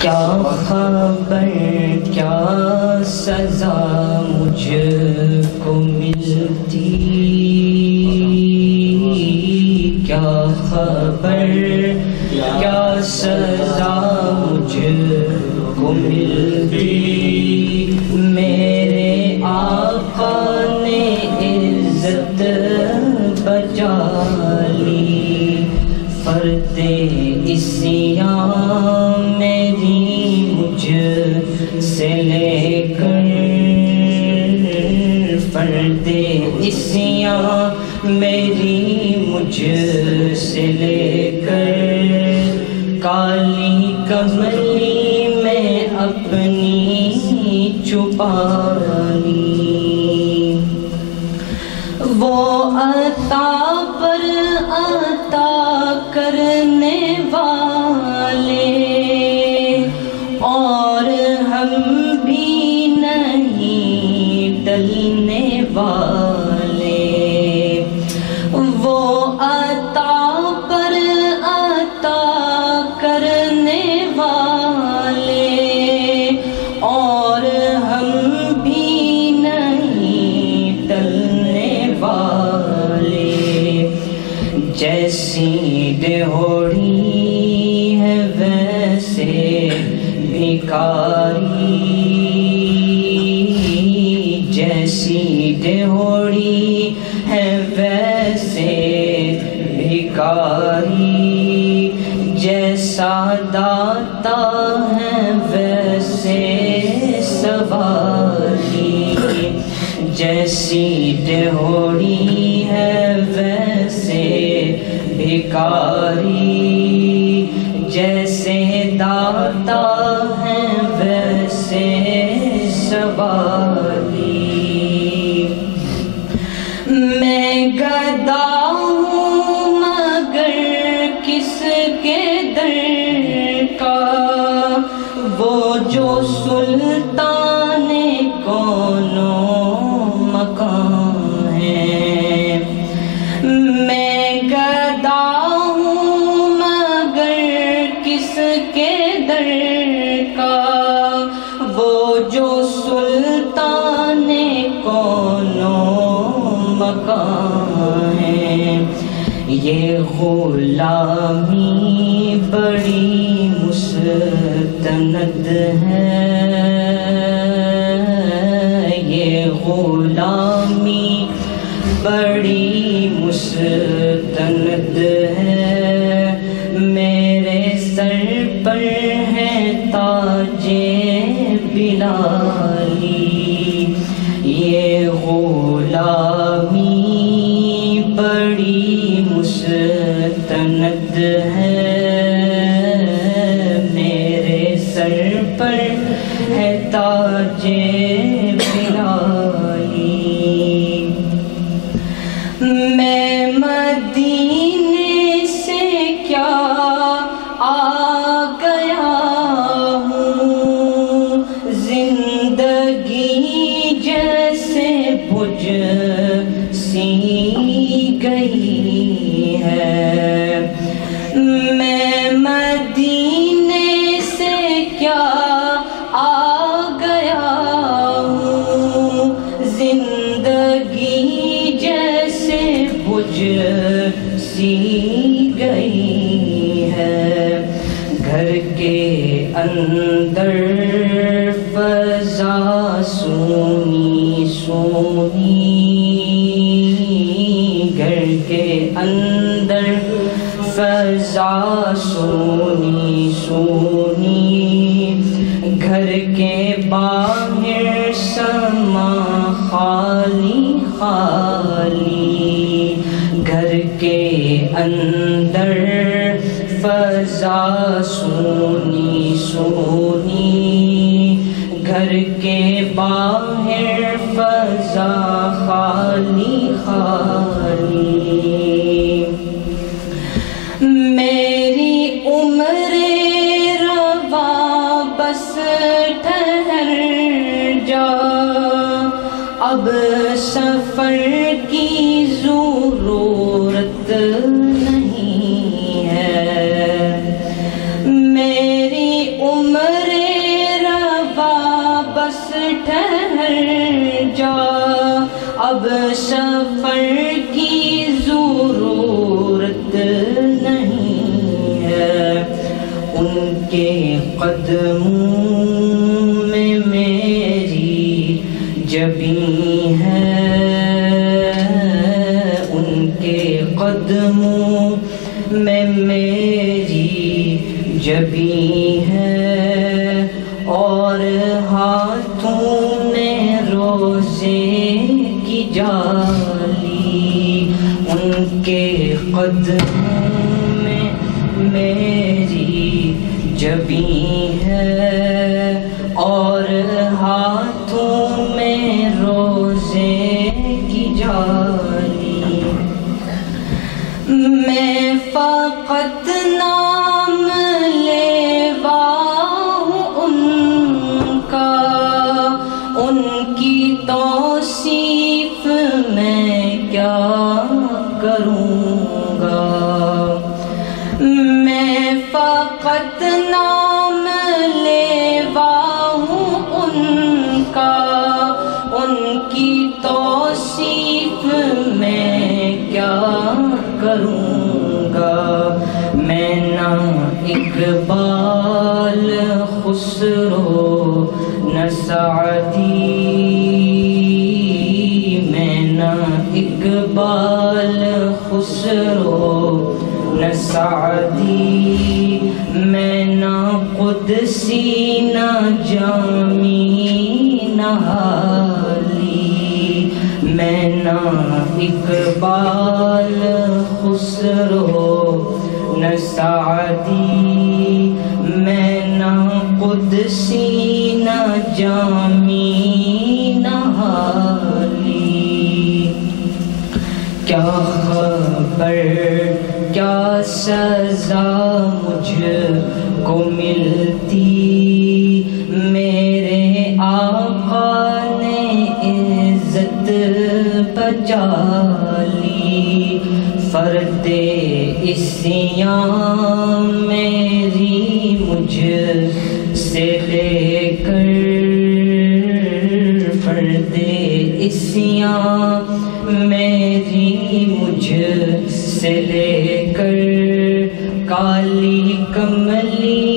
کیا خبر کیا سزا مجھ کو ملتی، کیا خبر کیا سزا مجھ کو ملتی، میرے آقا نے عزت بچا لی، فرد عصیان میری مجھ سے لے کر، فرد عصیان میری مجھ سے لے کر، کالی کملی میں اپنی چھپا لی، وہ عطا پر عطا کرنے والے اور ہم بھی نہیں ڈلنے والے، وہ عطا پر عطا کرنے والے اور ہم بھی نہیں ڈلنے والے، جیسی ڈہوڑی ہے ویسے بھکاری، جیسی ڈہوڑی ہے ویسے بھکاری، جیسا داتا ہے ویسے سواری، جیسی ڈہوڑی ہے ویسے بھکاری، جیسے داتا ہے ویسے سواری، میں گدا ہوں مگر کس کے در کا، وہ جو سلطان کونوں مکان ہے، میں گدا ہوں مگر کس کے در کا، وہ جو سلطان کونوں مکان ہے، یہ غلامی بڑی مستند ہے، یہ غلامی بڑی مستند ہے، میرے سر پر ہے تاج بلالی، یہ غلامی بڑی مستند ہے، میرے سر پر ہے تاج بلالی، میں مدینے سے کیا آ گیا ہوں، زندگی جیسے بجھ سی گئی ہے، میں مدینے سے کیا آ گیا ہوں، زندگی جیسے بجھ سی گئی ہے، گھر کے اندر فضا سونی سونی، گھر کے اندر فضا سونی سونی، گھر کے باہر سما خالی خالی، گھر کے اندر فضا سونی سونی، گھر کے باہر فضا خالی خالی، میری عمر روا بس ٹھہر جا، اب سفر کی ضرورت نہیں ہے، میری عمر کے قدموں میں میری جبیں ہے، ان کے قدموں میں میری جبیں ہے، اور ہاتھوں میں روزے کی جالی، ان کے قدموں میں میری جبیں ہے، اور ہاتھوں میں روزے کی جالی۔ میں فقط نام لیوا ہوں ان کا، ان کی توصیف میں کیا کروں گا۔ میں فقط نام لیوا ہوں ان کا، ان کی توصیف میں کیا کروں گا۔ میں نہ اقبال خسرو نہ سعدی، میں نہ اقبال خسرو نہ سعدی، میں نہ قدسی نہ جامی نہ حالی، میں نہ اقبال خسرو نہ سعدی، میں نہ قدسی نہ جامی نہ حالی۔ کیا خبر کیا سزا مجھ کو ملتی، میرے آقا نے عزت بچا لی۔ فرد عصیاں میری مجھ سے لے کر، فرد عصیاں میری مجھ سے لے کر، کالی کملی